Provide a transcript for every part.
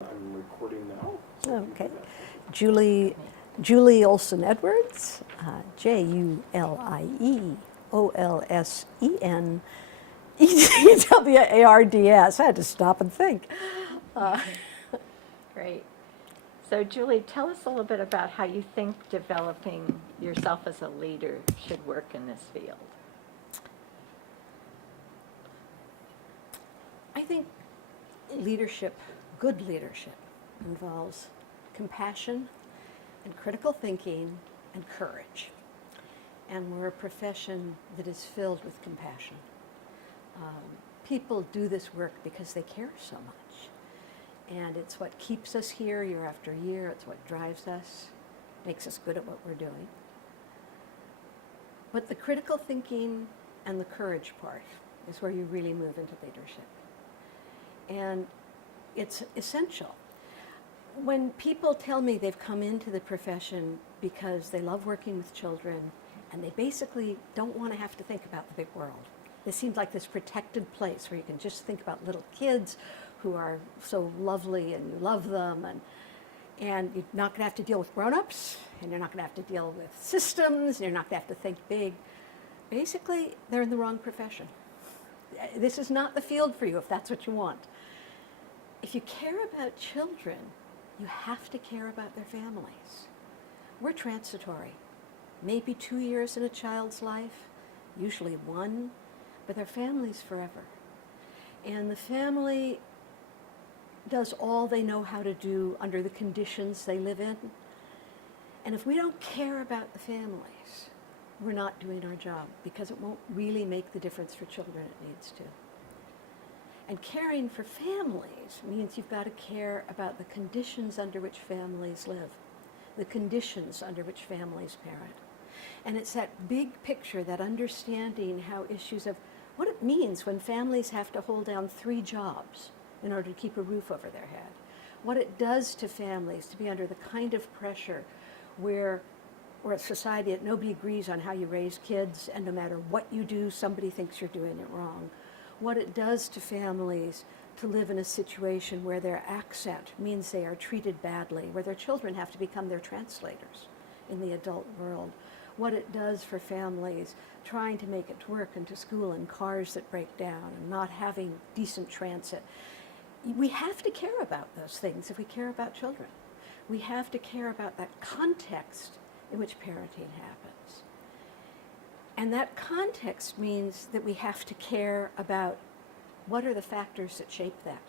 I'm recording now. So Okay. Julie Olson Edwards, JuliOlsenEdwards. I had to stop and think. Great. So Julie, tell us a little bit about how you think developing yourself as a leader should work in this field. I think leadership, good leadership, involves compassion and critical thinking and courage. And we're a profession that is filled with compassion. People do this work because they care so much. And it's what keeps us here year after year. It's what drives us, makes us good at what we're doing. But the critical thinking and the courage part is where you really move into leadership. And it's essential. When people tell me they've come into the profession because they love working with children and they basically don't want to have to think about the big world. This seems like this protected place where you can just think about little kids who are so lovely and you love them, and you're not going to have to deal with grown-ups, and you're not going to have to deal with systems, and you're not going to have to think big. Basically, they're in the wrong profession. This is not the field for you if that's what you want. If you care about children, you have to care about their families. We're transitory. Maybe 2 years in a child's life, usually 1, but their family's forever. And the family does all they know how to do under the conditions they live in. And if we don't care about the families, we're not doing our job, because it won't really make the difference for children it needs to. And caring for families means you've got to care about the conditions under which families live, the conditions under which families parent. And it's that big picture, that understanding how issues of what it means when families have to hold down 3 jobs in order to keep a roof over their head, what it does to families to be under the kind of pressure where we're a society that nobody agrees on how you raise kids, and no matter what you do, somebody thinks you're doing it wrong. What it does to families to live in a situation where their accent means they are treated badly, where their children have to become their translators in the adult world. What it does for families trying to make it to work and to school in cars that break down and not having decent transit. We have to care about those things if we care about children. We have to care about that context in which parenting happens. And that context means that we have to care about what are the factors that shape that.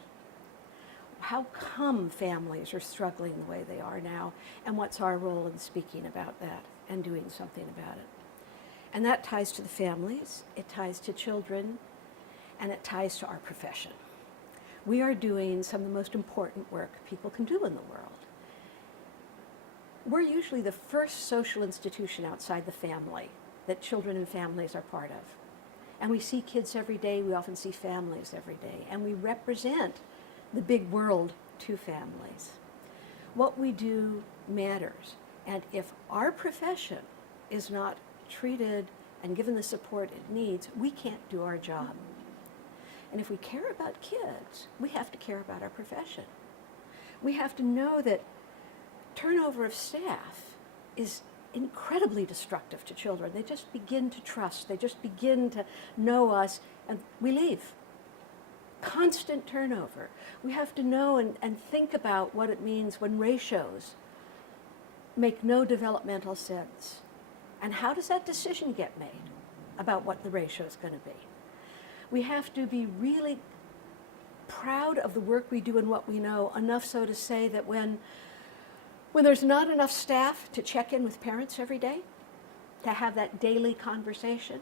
How come families are struggling the way they are now, and what's our role in speaking about that and doing something about it? And that ties to the families, it ties to children, and it ties to our profession. We are doing some of the most important work people can do in the world. We're usually the first social institution outside the family that children and families are part of. And we see kids every day, we often see families every day, and we represent the big world to families. What we do matters, and if our profession is not treated and given the support it needs, we can't do our job. And if we care about kids, we have to care about our profession. We have to know that turnover of staff is incredibly destructive to children. They just begin to trust, they just begin to know us, and we leave. Constant turnover. We have to know and think about what it means when ratios make no developmental sense. And how does that decision get made about what the ratio is going to be? We have to be really proud of the work we do and what we know, enough so to say that when there's not enough staff to check in with parents every day, to have that daily conversation,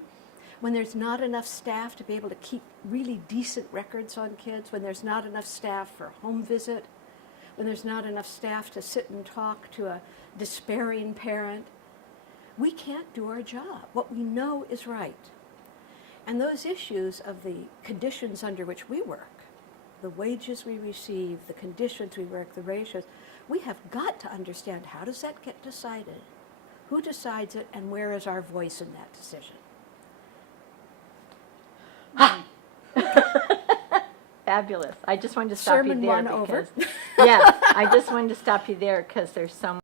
when there's not enough staff to be able to keep really decent records on kids, when there's not enough staff for home visit, when there's not enough staff to sit and talk to a despairing parent, we can't do our job. What we know is right. And those issues of the conditions under which we work, the wages we receive, the conditions we work, the ratios, we have got to understand, how does that get decided? Who decides it, and where is our voice in that decision? Fabulous. I just wanted to stop Sermon you there one over. because, yeah, I just wanted to stop you there because there's so